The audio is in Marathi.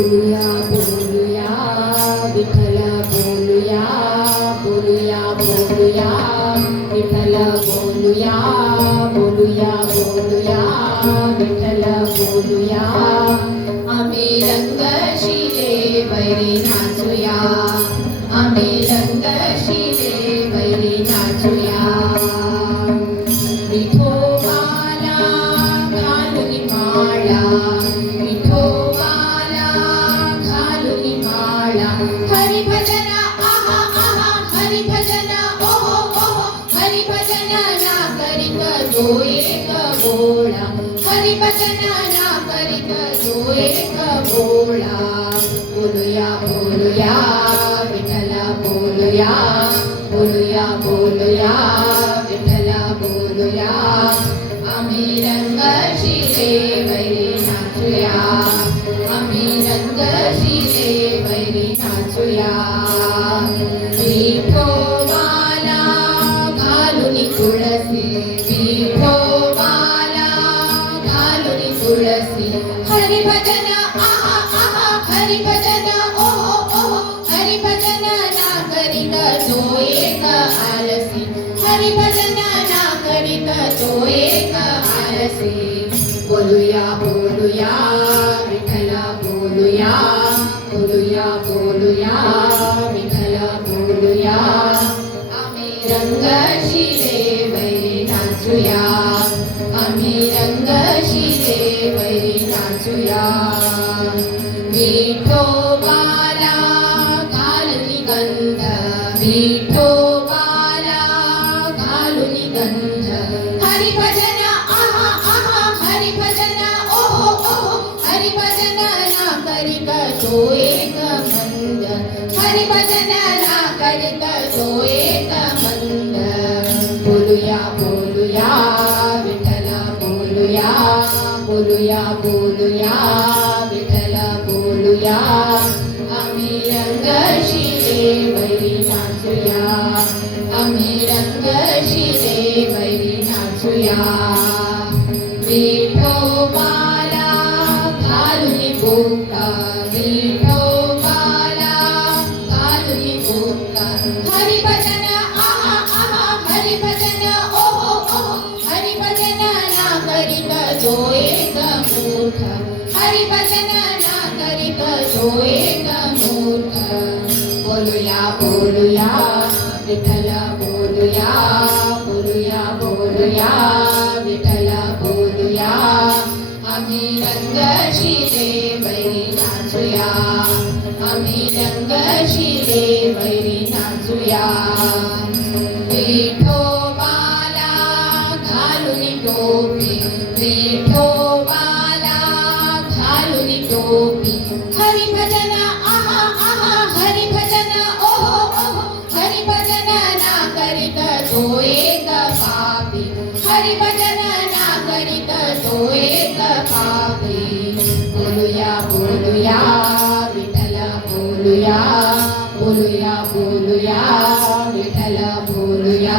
बोलूया बोलूया विठ्ठल बोलूया बोलूया बोलूया विठ्ठल बोलूया बोलूया बोलूया विठ्ठल बोलूया आम्ही रंगशिले वैरी नाचूया आम्ही रंगशिले वैरी नाचूया विठोबाला घालून माळा विठोबाला घालून माळा हरिभजन आहा आहा हरिभजन ओहो ओहो हरिभजन ना करीत जो एक बोळा हरिभजन ना करीत जो एक बोळा बोलूया बोलूया विठ्ठल बोलूया बोलूया बोलूया विठ्ठल बोलूया आम्ही रंगशिले वैरी नाचूया आम्ही रंगशिले वैरी नाचूया विठोबाला घालून तुळसी विठोबाला घालून तुळसी हरिभजन आहा आहा हरिभजन ओहो ओहो हरिभजन ना करीत जो एक आलसी हरिभजन ना करीत जो एक आलसी बोलूया बोलूया विठ्ठल बोलूया बोलूया बोलूया विठ्ठल बोलूया आम्ही रंगशिले वैरी नाचूया आम्ही रंगशिले वैरी नाचूया विठोबाला घालून गंध विठोबाला घालून गंध हरिभजन आहा आहा हरिभजन ओहो ओहो हरिभजन ना करीत जो एक मंद हरिभजन ना करीत जो एक मंद बोलूया बोलूया विठ्ठल बोलूया बोलूया बोलूया विठ्ठल बोलूया आम्ही रंगशिले वैरी नाचूया आम्ही रंगशिले वैरी नाचूया विठोबाला घालून बोका विठोबाला घालून बोका हरिभजन आहा आहा हरिभजन ओहो ओहो हरिभजन ना करीत जो एक मूर्ख हरिभजन ना करीत जो एक मूर्ख बोलूया बोलूया विठ्ठल बोलूया बोलूया बोलूया विठ्ठल बोलूया आम्ही रंगशिले वैरी नाचूया आम्ही रंगशिले वैरी नाचूया विठोबाला घालून टोपी विठोबाला घालून टोपी हरिभजन आहा आहा हरिभजन ओहो ओहो हरिभजन ना करीत जो एक पापी हरिभजन ना करीत जो एक पापी बोलूया बोलूया विठ्ठल बोलूया बोलूया बोलूया विठ्ठल बोलूया